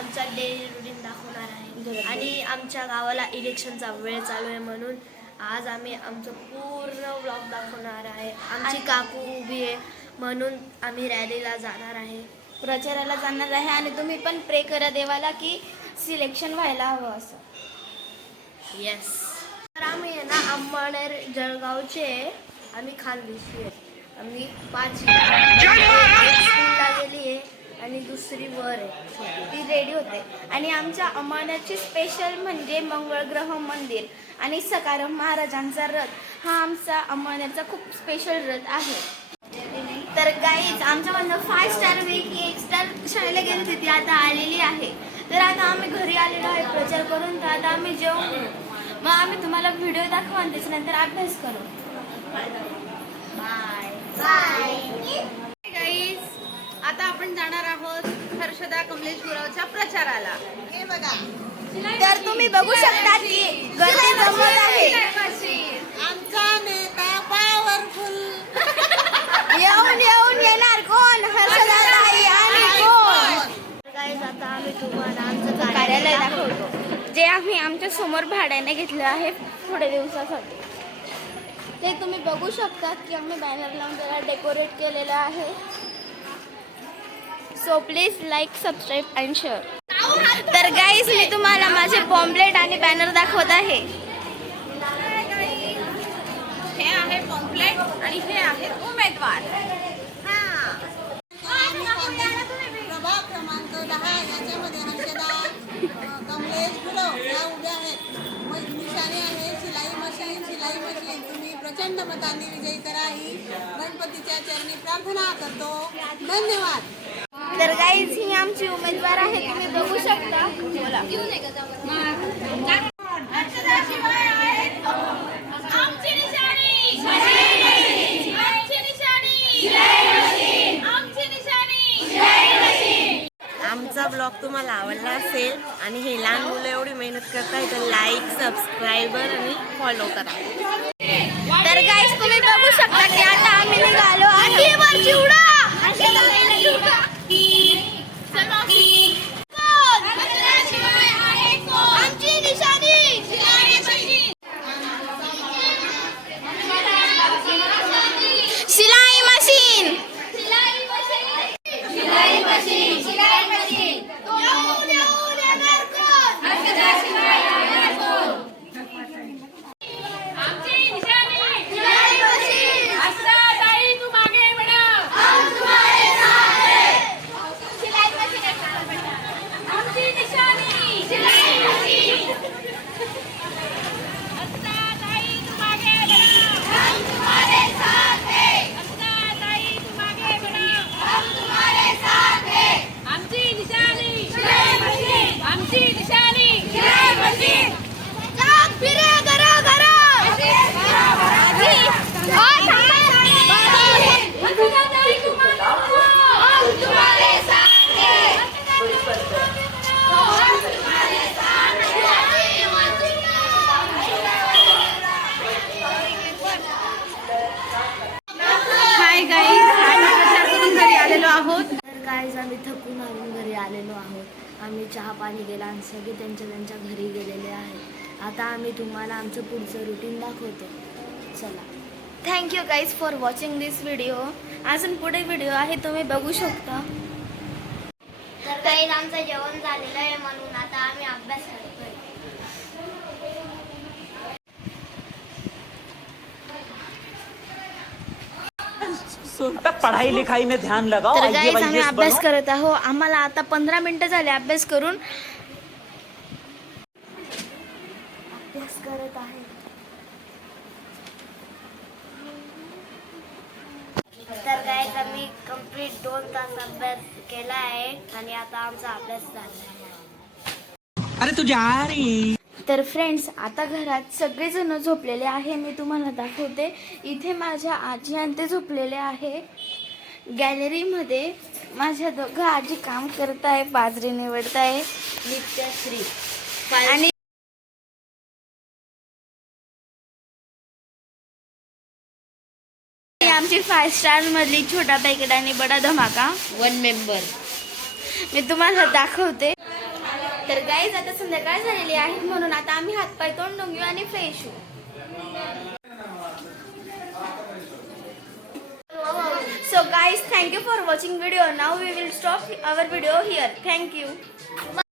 आमचा daily routine दाखवणार आहे आणि आमच्या गावाला इलेक्शनचा वेळ चालू आहे म्हणून आज आम्ही आमचं पूर्ण व्लॉग दाखवणार आहे. आमची काकू उभी आहे म्हणून आम्ही रॅलीला जाणार आहे, प्रचाराला जाणार आहे आणि तुम्ही पण प्रे करा देवाला की सिलेक्शन व्हायला हवं असं. येस. तर आम्ही आहे ना अंमळनेर जळगावचे, आम्ही खानदेशी आहे. आम्ही 5 स्कूलला गेली आहे आणि दुसरी वर आहे, ती रेडी होते. आणि आमच्या अंमळनेरची स्पेशल म्हणजे मंगळग्रह मंदिर आणि सखाराम महाराजांचा रथ हा आमचा अंमळनेरचा खूप स्पेशल रथ आहे. तर गाईज आमच्यामधनं 5 स्टार पैकी 1 स्टार शाळेला गेली होती, ती आता आलेली आहे. तर आता आम्ही घरी आलेलो आहे प्रचार करून. तर आता आम्ही जेवण करू, मग आम्ही तुम्हाला व्हिडिओ दाखवू आणि त्याच्यानंतर अभ्यास करू. बाय बाय गाईज, आता आपण जाणार आहोत हर्षदा कमलेश गुरावच्या प्रचाराला. हे बघा, तर तुम्ही बघू शकता की गर्दी जमत आहे. आमचा नेता पॉवरफुल. येऊन येणार कोण? हर्षदाताई आणि कोण? गाईज आता आम्ही तुम्हाला आमचं कार्यालय दाखवतो, जे आम्ही आमच्या समोर भाड्याने घेतलं आहे थोड्या दिवसासाठी. ते तुम्ही बघू शकता की आम्ही बॅनर लावून त्याला डेकोरेट केलेलं आहे. So please like, subscribe and share. तर गाईज मी तुम्हाला माझे पॉम्पलेट आणि बॅनर दाखवत आहे. हे आहे पॉम्पलेट आणि हे आहेत उमेदवार. प्रभाग क्रमांक 10 याच्यामध्ये हर्षदा कमलेश गुरव या उभ्या आहेत. निशाणी आहे शिलाई मशीन. तुम्ही प्रचंड मतांनी विजयी करा ही गणपतीच्या चरणी प्रार्थना करतो. धन्यवाद. तर गाईज ही आमची उमेदवार आहे, तुम्ही बघू शकता. बोला. आमचा ब्लॉग तुम्हाला आवडला असेल आणि हे लहान मुलं एवढी मेहनत करताय तर लाईक, सबस्क्रायबर आणि फॉलो करा. तर गाईज तुम्ही बघू शकता की आता आम्ही निघालो आहे. आमची निशाणी शिलाई मशीन. गाईज आम्ही थकून आणून घरी आलेलो आहोत. आम्ही चहा पाणी गेला आणि सगळे त्यांच्या घरी गेलेले आहेत. आता आम्ही तुम्हाला आमचं पुढचं रुटीन दाखवतो. चला. Thank you guys for watching this video. अजून पुढे व्हिडिओ आहे, तुम्ही बघू शकता. तर गाईज आमचं जेवण झालेलं आहे म्हणून आता आम्ही अभ्यास करतोय. पढ़ाई लिखाई में ध्यान लगाओ. तर गाईज आम्ही अभ्यास करत आहोत. आम्हाला आता 15 मिनिटं झाले अभ्यास करून. अभ्यास करत आहे. तर गाईज आम्ही कंप्लीट 2 तास अभ्यास केला आहे आणि आता आमचा अभ्यास झाला आहे. अरे तू जा रही. तर फ्रेंड्स आता घरात सगळेजण झोपलेले आहे. मी तुम्हाला दाखवते. इथे माझ्या आजी आणि ते झोपलेले आहे. गॅलरीमध्ये माझ्या दोघं आजी काम करत आहे, बाजरी निवडत आहे. नित्यश्री आणि आमची 5 स्टार मधली छोटा पॅकेट आणि बडा धमाका 1 मेंबर. मी तुम्हाला दाखवते. तर गाईज आता संध्याकाळ झालेली आहे म्हणून आता आम्ही हातपाय तोंडून घेऊ आणि फ्रेश होऊ. So guys, thank you for watching video. Now we will stop our video here. Thank you.